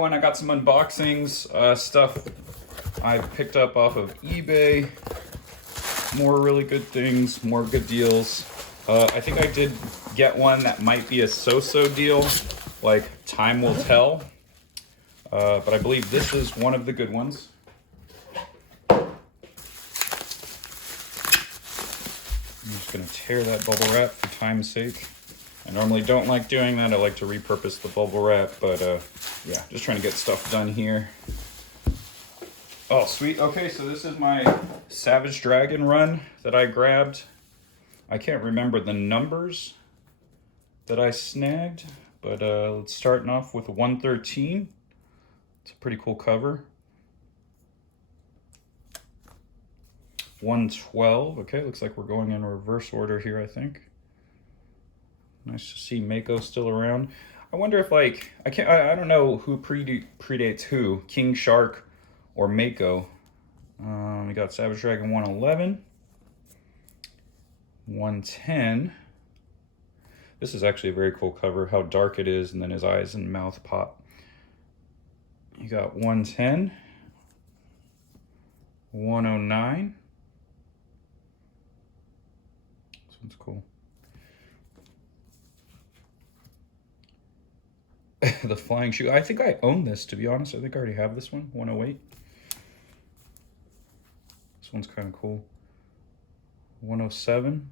everyone. I got some unboxings, stuff I picked up off of eBay. More really good things, more good deals. I think I did get one that might be a so-so deal, like time will tell. But I believe this is one of the good ones. I'm just gonna tear that bubble wrap for time's sake. I normally don't like doing that. I like to repurpose the bubble wrap, but yeah, just trying to get stuff done here. Oh, sweet. Okay, so this is my Savage Dragon run that I grabbed. I can't remember the numbers that I snagged, but let's start off with 113. It's a pretty cool cover. 112. Okay, looks like we're going in reverse order here, I think. Nice to see Mako still around. I wonder if, like, I don't know who predates who, King Shark or Mako. We got Savage Dragon 111, 110. This is actually a very cool cover, how dark it is, and then his eyes and mouth pop. You got 110, 109. This one's cool. The Flying Shoe. I think I own this, to be honest. I think I already have this one, 108. This one's kind of cool. 107.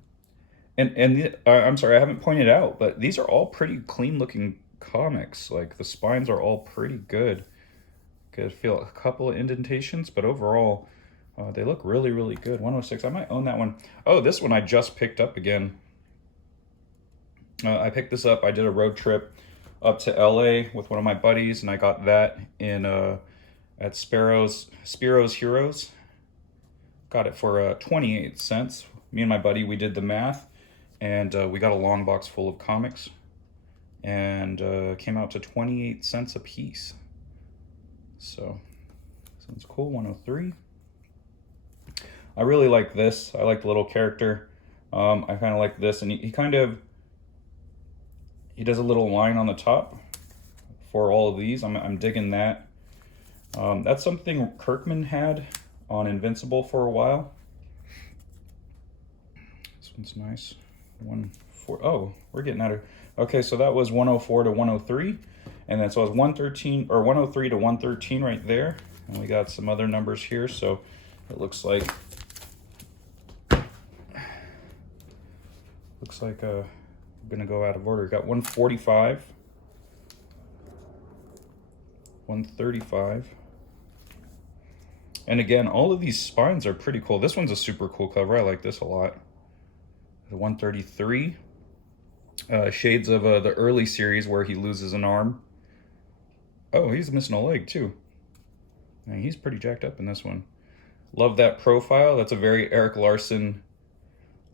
And I'm sorry, I haven't pointed out, but these are all pretty clean looking comics. Like, the spines are all pretty good. I feel a couple of indentations, but overall, they look really, really good. 106. I might own that one. Oh, this one I just picked up again. I picked this up. I did a road trip up to LA with one of my buddies, and I got that in at Spiro's Heroes. Got it for 28 cents. Me and my buddy, we did the math, and we got a long box full of comics, and came out to 28 cents a piece. So this one's cool. 103. I really like this. I like the little character. I kind of like this, and he does a little line on the top for all of these. I'm digging that. That's something Kirkman had on Invincible for a while. This one's nice. 104. Oh, we're getting out of. Okay, so that was 104 to 103, and then so it was 113 or 103 to 113 right there, and we got some other numbers here. So it looks like I'm gonna go out of order. Got 145, 135. And again, all of these spines are pretty cool. This one's a super cool cover. I like this a lot. 133. Shades of the early series where he loses an arm. Oh, he's missing a leg too. Man, he's pretty jacked up in this one. Love that profile. That's a very Eric Larson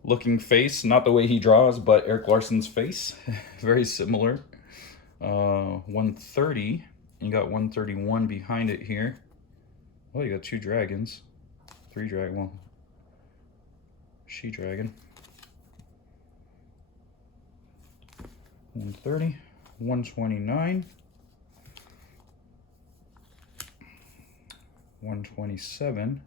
looking face. Not the way he draws, but Eric Larson's face. Very similar. 130. You got 131 behind it here. Oh, you got two dragons. Three dragon. Well, she-dragon. 130. 129. 127.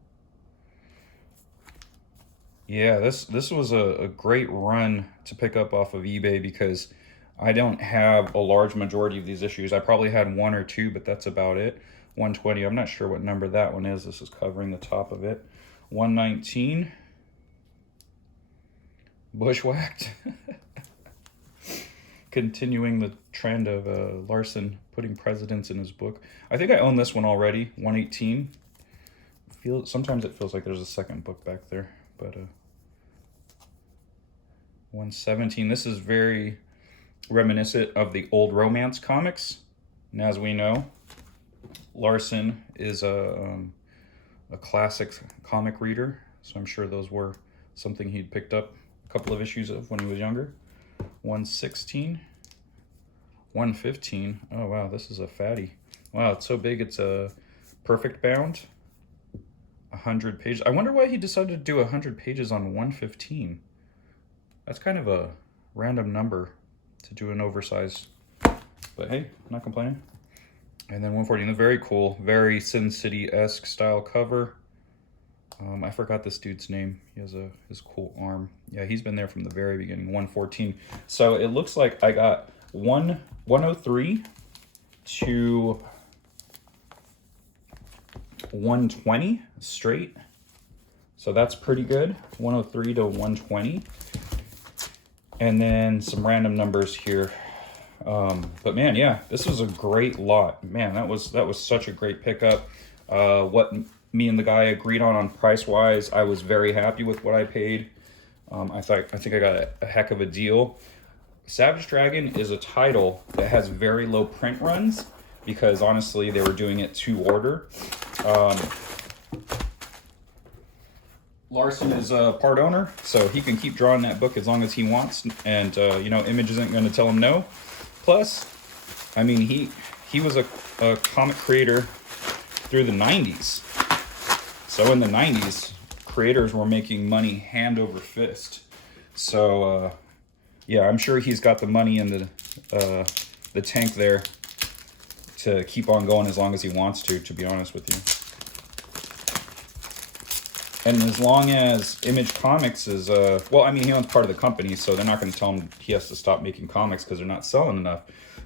Yeah, this was a great run to pick up off of eBay because I don't have a large majority of these issues. I probably had one or two, but that's about it. 120, I'm not sure what number that one is. This is covering the top of it. 119. Bushwhacked. Continuing the trend of Larson putting presidents in his book. I think I own this one already. 118. Sometimes it feels like there's a second book back there, but 117. This is very reminiscent of the old romance comics, and as we know, Larson is a classic comic reader, so I'm sure those were something he'd picked up a couple of issues of when he was younger. 116. 115. Oh wow, this is a fatty. Wow, it's so big it's a perfect bound. 100 pages. I wonder why he decided to do 100 pages on 115. That's kind of a random number to do an oversized, but hey, I'm not complaining. And then 114, very cool, very Sin City-esque style cover. I forgot this dude's name. He has his cool arm. Yeah, he's been there from the very beginning. 114. So it looks like I got 103 to 120 straight. So that's pretty good. 103 to 120. And then some random numbers here. But man, yeah, this was a great lot. Man, that was such a great pickup. What me and the guy agreed on price wise, I was very happy with what I paid. I think I got a heck of a deal. Savage Dragon is a title that has very low print runs because honestly they were doing it to order. Larson is a part owner, so he can keep drawing that book as long as he wants, and you know, Image isn't going to tell him no. Plus, I mean, he was a comic creator through the 90s. So in the 90s, creators were making money hand over fist. So yeah, I'm sure he's got the money in the tank there to keep on going as long as he wants to be honest with you. And as long as Image Comics is, well, I mean, he owns part of the company, so they're not going to tell him he has to stop making comics because they're not selling enough.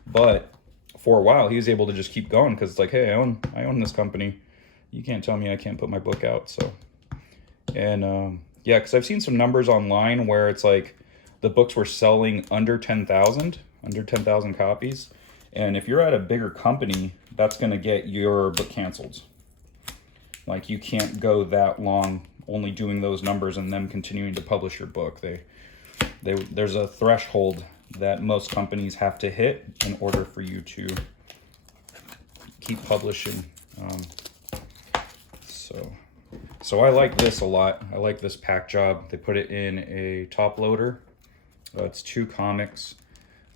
But for a while, he was able to just keep going because it's like, hey, I own this company. You can't tell me I can't put my book out. So, and yeah, because I've seen some numbers online where it's like the books were selling under 10,000 copies. And if you're at a bigger company, that's going to get your book canceled. Like, you can't go that long only doing those numbers and them continuing to publish your book. There's a threshold that most companies have to hit in order for you to keep publishing. So I like this a lot. I like this pack job. They put it in a top loader. It's 2 comics.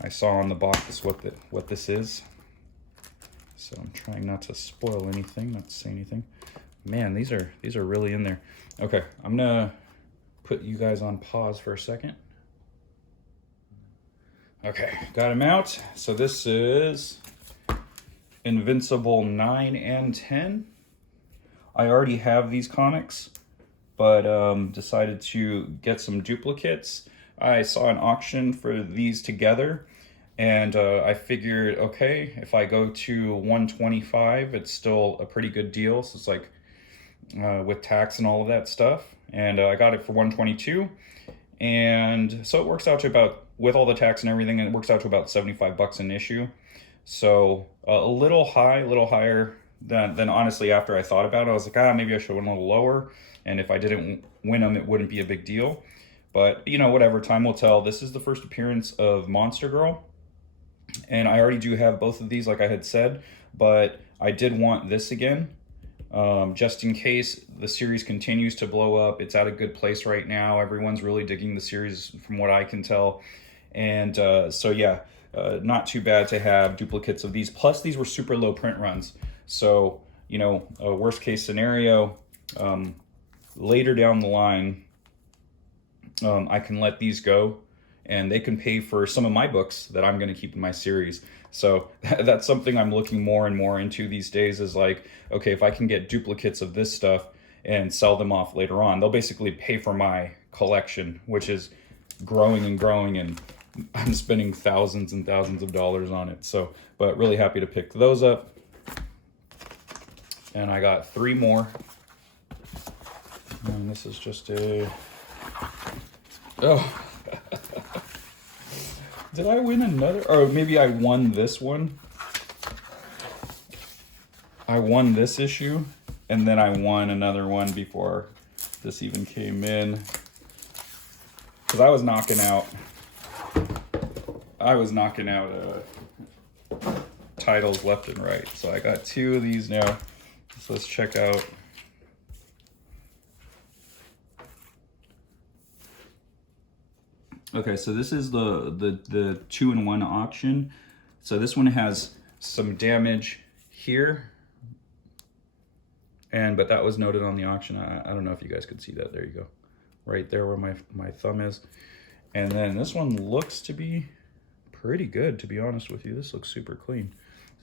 I saw on the box what this is. So I'm trying not to spoil anything, not to say anything. Man, these are really in there. Okay, I'm gonna put you guys on pause for a second. Okay, got him out. So this is Invincible 9 and 10. I already have these comics, but decided to get some duplicates. I saw an auction for these together, and I figured, okay, if I go to 125, it's still a pretty good deal. So it's like with tax and all of that stuff, and I got it for 122, and so it works out to about, with all the tax and everything, it works out to about 75 bucks an issue. So a little higher than honestly after I thought about it. I was like, maybe I should win a little lower, and if I didn't win them, it wouldn't be a big deal. But you know, whatever, time will tell. This is the first appearance of Monster Girl, and I already do have both of these, like I had said, but I did want this again. Just in case the series continues to blow up. It's at a good place right now. Everyone's really digging the series from what I can tell. And so yeah, not too bad to have duplicates of these. Plus these were super low print runs. So, you know, worst case scenario, later down the line, I can let these go and they can pay for some of my books that I'm going to keep in my series. So that's something I'm looking more and more into these days, is like, okay, if I can get duplicates of this stuff and sell them off later on, they'll basically pay for my collection, which is growing and growing, and I'm spending thousands and thousands of dollars on it. So, but really happy to pick those up. And I got 3 more. And this is just a, oh. Did I win another? Or maybe I won this one. I won this issue, and then I won another one before this even came in. Because I was knocking out titles left and right. So I got 2 of these now. So let's check out. Okay, so this is the 2-in-1 auction. So this one has some damage here, but that was noted on the auction. I don't know if you guys could see that. There you go, right there where my thumb is. And then this one looks to be pretty good, to be honest with you. This looks super clean.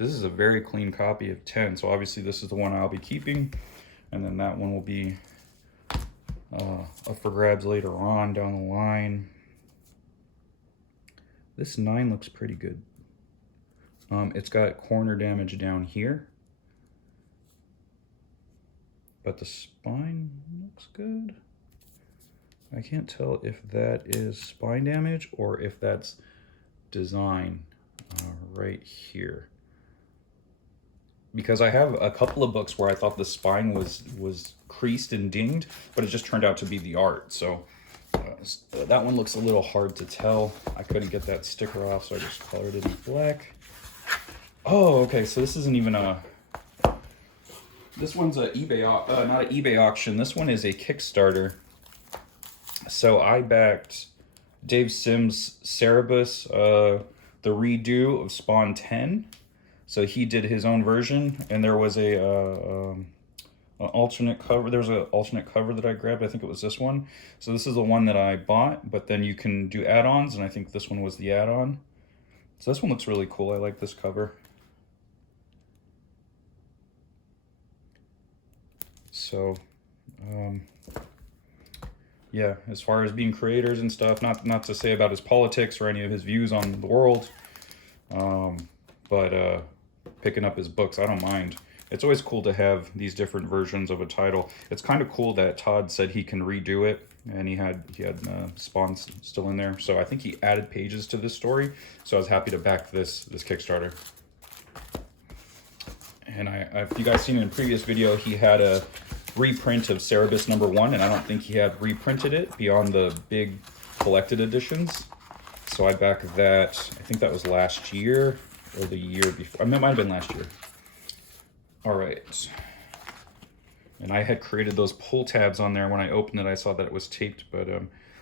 This is a very clean copy of 10, so obviously this is the one I'll be keeping, and then that one will be up for grabs later on down the line. This 9 looks pretty good. It's got corner damage down here, but the spine looks good. I can't tell if that is spine damage or if that's design right here. Because I have a couple of books where I thought the spine was creased and dinged, but it just turned out to be the art. So that one looks a little hard to tell. I couldn't get that sticker off, so I just colored it in black. Oh, okay, so this isn't even a... This one's a eBay, not an eBay auction. This one is a Kickstarter. So I backed Dave Sims' Cerebus, the redo of Spawn 10. So he did his own version, and there was an alternate cover. There was an alternate cover that I grabbed. I think it was this one. So this is the one that I bought, but then you can do add-ons, and I think this one was the add-on. So this one looks really cool. I like this cover. So, yeah, as far as being creators and stuff, not to say about his politics or any of his views on the world, but picking up his books, I don't mind. It's always cool to have these different versions of a title. It's kind of cool that Todd said he can redo it, and he had Spawn still in there. So I think he added pages to this story. So I was happy to back this Kickstarter. And if you guys seen in a previous video, he had a reprint of Cerebus #1, and I don't think he had reprinted it beyond the big collected editions. So I backed that. I think that was last year or the year before. I mean, it might have been last year. All right. And I had created those pull tabs on there. When I opened it, I saw that it was taped. But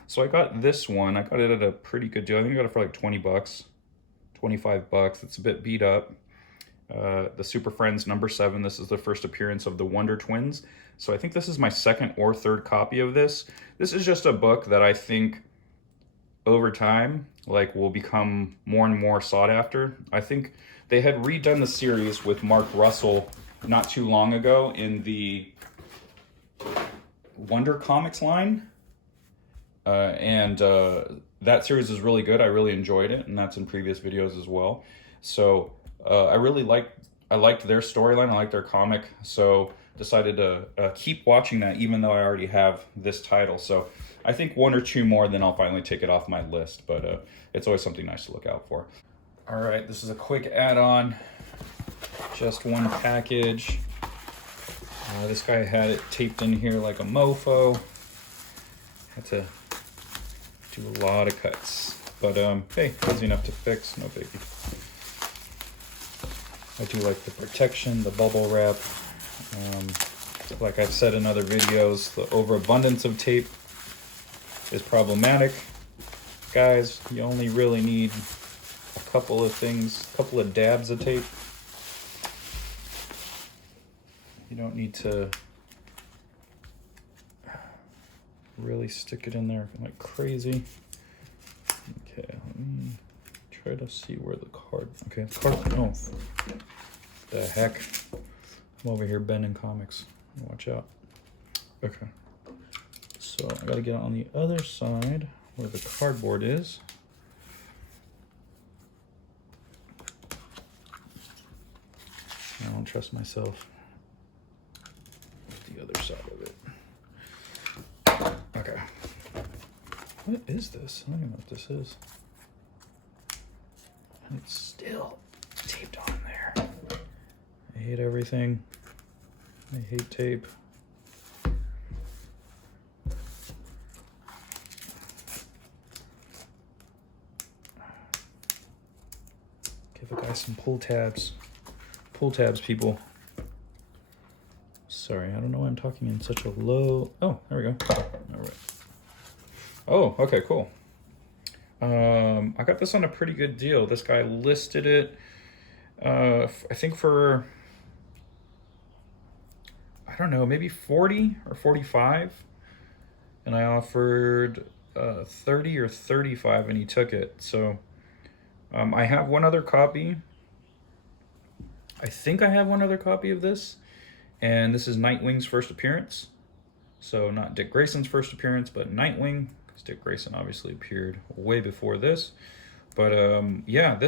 so I got this one. I got it at a pretty good deal. I think I got it for like 20 bucks, 25 bucks. It's a bit beat up. The Super Friends #7. This is the first appearance of the Wonder Twins. So I think this is my second or third copy of this. This is just a book that I think over time, like, will become more and more sought after. I think they had redone the series with Mark Russell not too long ago in the Wonder Comics line. And that series is really good. I really enjoyed it, and that's in previous videos as well. So I liked their storyline. I liked their comic, so decided to keep watching that, even though I already have this title. So I think one or two more, then I'll finally take it off my list. But it's always something nice to look out for. All right, this is a quick add-on, just one package. This guy had it taped in here like a mofo. Had to do a lot of cuts, but hey, easy enough to fix, no biggie. I do like the protection, the bubble wrap. Like I've said in other videos, the overabundance of tape is problematic. Guys, you only really need a couple of things, a couple of dabs of tape. You don't need to really stick it in there like crazy. Okay, let me try to see where the card, okay, the card, oh, the heck. I'm over here bending comics, watch out. Okay, so I gotta get on the other side where the cardboard is. I don't trust myself with the other side of it. Okay. What is this? I don't even know what this is. And it's still taped on there. I hate everything. I hate tape. Give a guy some pull tabs. Pull tabs, people. Sorry, I don't know why I'm talking in such a low... Oh, there we go. All right. Oh, okay, cool. I got this on a pretty good deal. This guy listed it, I think for, I don't know, maybe 40 or 45. And I offered 30 or 35 and he took it. So I have one other copy. I think I have one other copy of this, and this is Nightwing's first appearance. So not Dick Grayson's first appearance, but Nightwing, because Dick Grayson obviously appeared way before this. But yeah,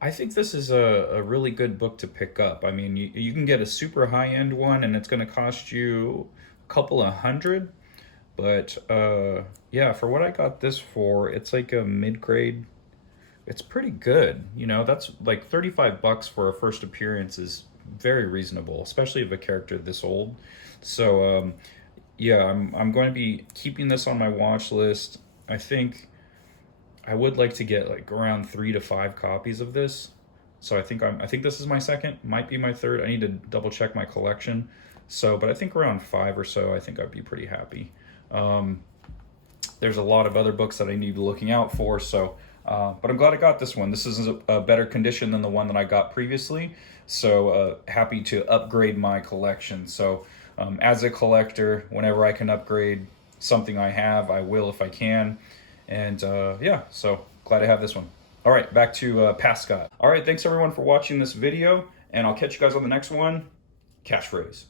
I think this is a really good book to pick up. I mean, you can get a super high-end one, and it's going to cost you a couple of $100. But yeah, for what I got this for, it's like a mid-grade. It's pretty good. You know, that's like 35 bucks for a first appearance is very reasonable, especially of a character this old. So yeah, I'm going to be keeping this on my watch list. I think I would like to get like around 3 to 5 copies of this. So I think this is my second, might be my third. I need to double check my collection. So, but I think around 5 or so, I think I'd be pretty happy. There's a lot of other books that I need to be looking out for. So, but I'm glad I got this one. This is a better condition than the one that I got previously. So happy to upgrade my collection. So as a collector, whenever I can upgrade something I have, I will if I can. And yeah, so glad to have this one. All right, back to Pascot. All right, thanks everyone for watching this video, and I'll catch you guys on the next one. Catchphrase.